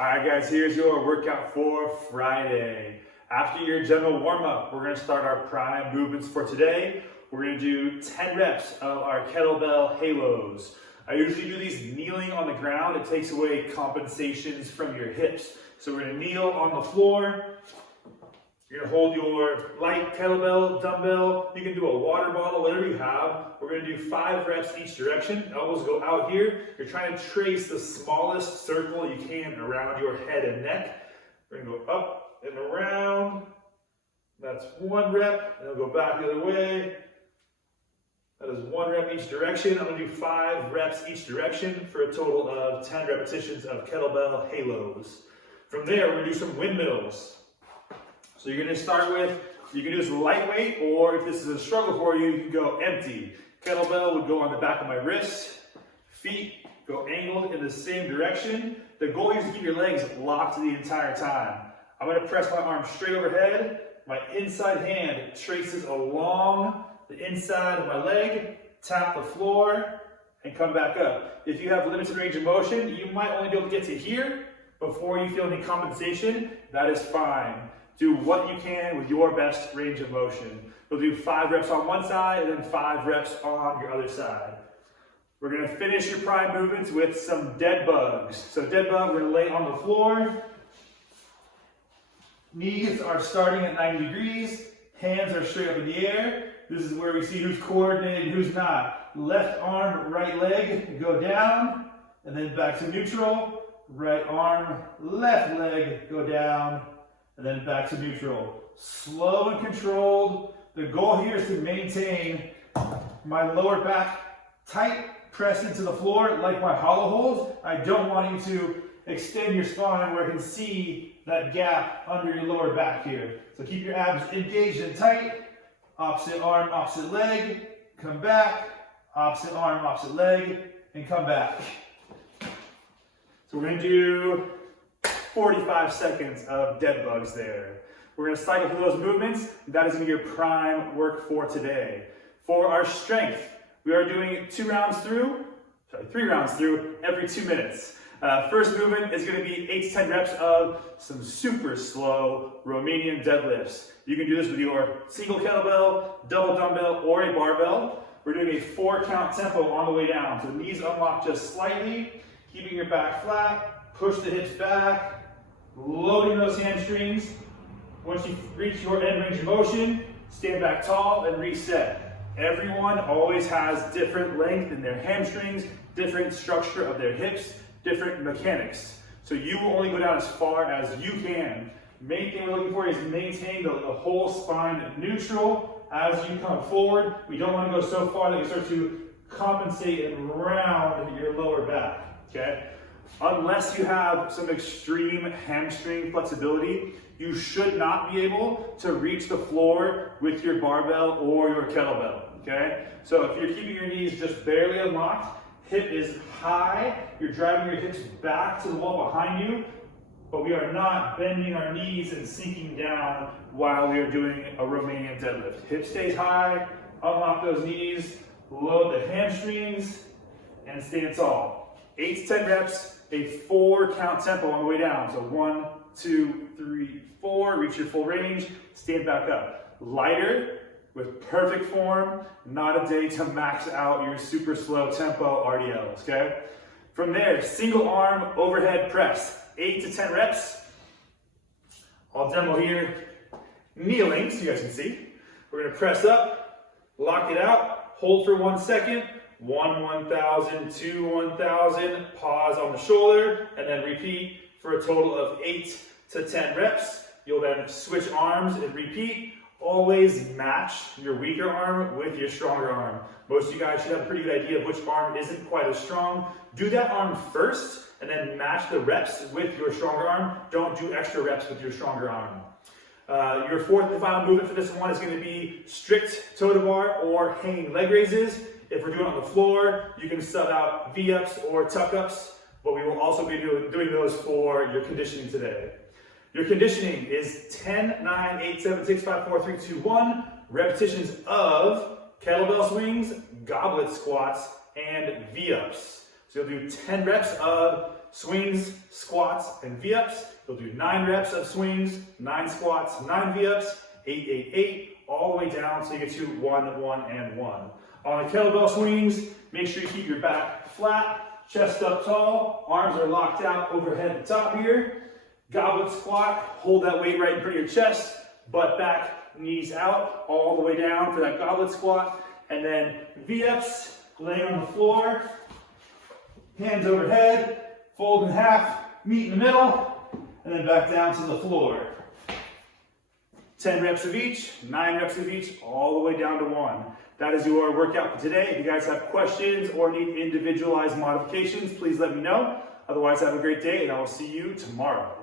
Alright guys, here's your workout for Friday. After your general warm-up, we're going to start our prime movements for today. We're going to do 10 reps of our Kettlebell Halos. I usually do these kneeling on the ground. It takes away compensations from your hips. So we're going to kneel on the floor. You're going to hold your light kettlebell, dumbbell. You can do a water bottle, whatever you have. We're going to do 5 reps each direction. Elbows go out here. You're trying to trace the smallest circle you can around your head and neck. We're going to go up and around. That's 1 rep. And we'll go back the other way. That is 1 rep each direction. I'm going to do 5 reps each direction for a total of 10 repetitions of Kettlebell Halos. From there, we're going to do some windmills. So you're going to start with, you can do this lightweight, or if this is a struggle for you, you can go empty. Kettlebell would go on the back of my wrist. Feet go angled in the same direction. The goal here is to keep your legs locked the entire time. I'm going to press my arm straight overhead. My inside hand traces along the inside of my leg, tap the floor, and come back up. If you have limited range of motion, you might only be able to get to here before you feel any compensation. That is fine. Do what you can with your best range of motion. You'll do 5 reps on one side and then 5 reps on your other side. We're going to finish your prime movements with some dead bugs. So dead bug, we're going to lay on the floor. Knees are starting at 90 degrees. Hands are straight up in the air. This is where we see who's coordinated and who's not. Left arm, right leg, go down, and then back to neutral. Right arm, left leg, go down, and then back to neutral. Slow and controlled. The goal here is to maintain my lower back tight, pressed into the floor like my hollow holds. I don't want you to extend your spine where I can see that gap under your lower back here. So keep your abs engaged and tight. Opposite arm, opposite leg. Come back. Opposite arm, opposite leg. And come back. So we're going to do 45 seconds of dead bugs there. We're going to cycle through those movements. That is going to be your prime work for today. For our strength, we are doing 3 rounds through every 2 minutes. First movement is going to be 8 to 10 reps of some super slow Romanian deadlifts. You can do this with your single kettlebell, double dumbbell, or a barbell. We're doing a 4 count tempo on the way down. So the knees unlock just slightly, keeping your back flat, push the hips back, loading those hamstrings. Once you reach your end range of motion, stand back tall and reset. Everyone always has different length in their hamstrings, different structure of their hips, different mechanics. So you will only go down as far as you can. Main thing we're looking for is maintain the whole spine neutral as you come forward. We don't want to go so far that you start to compensate and round your lower back, okay? Unless you have some extreme hamstring flexibility, you should not be able to reach the floor with your barbell or your kettlebell, okay? So if you're keeping your knees just barely unlocked, hip is high, you're driving your hips back to the wall behind you, but we are not bending our knees and sinking down while we are doing a Romanian deadlift. Hip stays high, unlock those knees, load the hamstrings, and stand tall. 8 to 10 reps, a 4 count tempo on the way down. So 1, 2, 3, 4, reach your full range, stand back up. Lighter, with perfect form, not a day to max out your super slow tempo RDLs, okay? From there, single arm overhead press, 8 to 10 reps. I'll demo here, kneeling, so you guys can see. We're gonna press up, lock it out, hold for 1 second, 1, 1,000, 2, 1,000, pause on the shoulder, and then repeat for a total of 8 to 10 reps. You'll then switch arms and repeat. Always match your weaker arm with your stronger arm. Most of you guys should have a pretty good idea of which arm isn't quite as strong. Do that arm first, and then match the reps with your stronger arm. Don't do extra reps with your stronger arm. Your 4th and final movement for this one is going to be strict toe to bar or hanging leg raises. If we're doing it on the floor, you can sub out V-ups or tuck-ups, but we will also be doing those for your conditioning today. Your conditioning is 10, 9, 8, 7, 6, 5, 4, 3, 2, 1 repetitions of kettlebell swings, goblet squats, and V-ups. So you'll do 10 reps of swings, squats, and V-ups. You'll do 9 reps of swings, 9 squats, 9 V-ups, 8, 8, 8, all the way down so you get to 1, 1, and 1. On the kettlebell swings, make sure you keep your back flat, chest up tall, arms are locked out overhead at the top here. Goblet squat, hold that weight right in front of your chest, butt back, knees out, all the way down for that goblet squat. And then V-ups, laying on the floor, hands overhead, fold in half, meet in the middle, and then back down to the floor. 10 reps of each, 9 reps of each, all the way down to 1. That is your workout for today. If you guys have questions or need individualized modifications, please let me know. Otherwise, have a great day, and I will see you tomorrow.